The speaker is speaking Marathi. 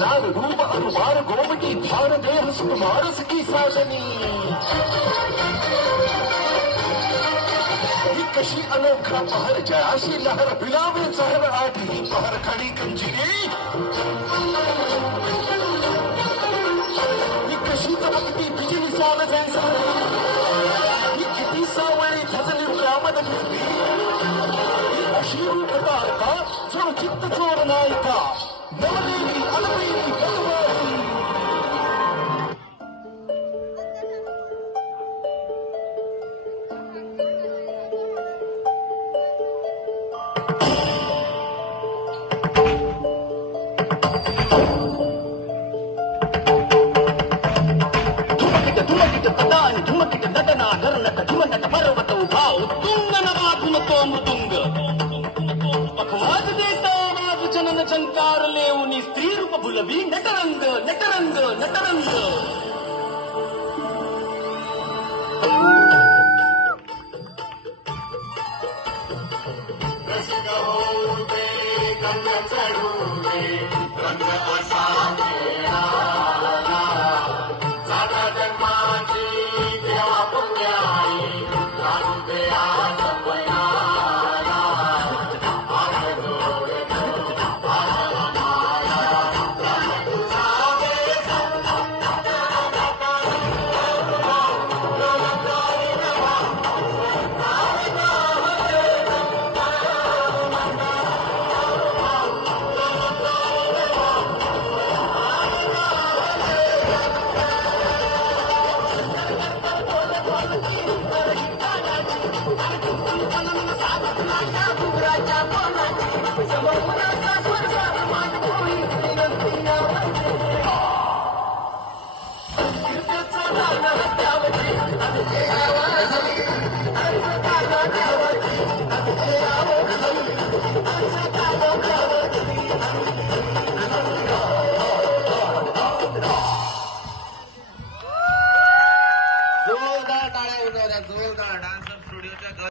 लाल रूप अनुवार गोमटी ध्यान देह सुकुमारस की साजनी कशी अनोखा पहर जयाशी लहर बिलावे सहर आधी पहर खड़ी कंजिरी कशी चमकती बिजली साल जैसा किती सावळी खजली रामद दिसली अशी रूपता का चोर चित्त चोर नायिका नवदेवी अलवेली गजवारी धुमकिट नटना धरणक धुमनक पर्वत उभा उत्तुंग नवाधुन तो मृदुंग पखवाज देता आवाज जनन झंकार लेऊनी स्त्री रूप भुलवी नटरंग नटरंग नटरंग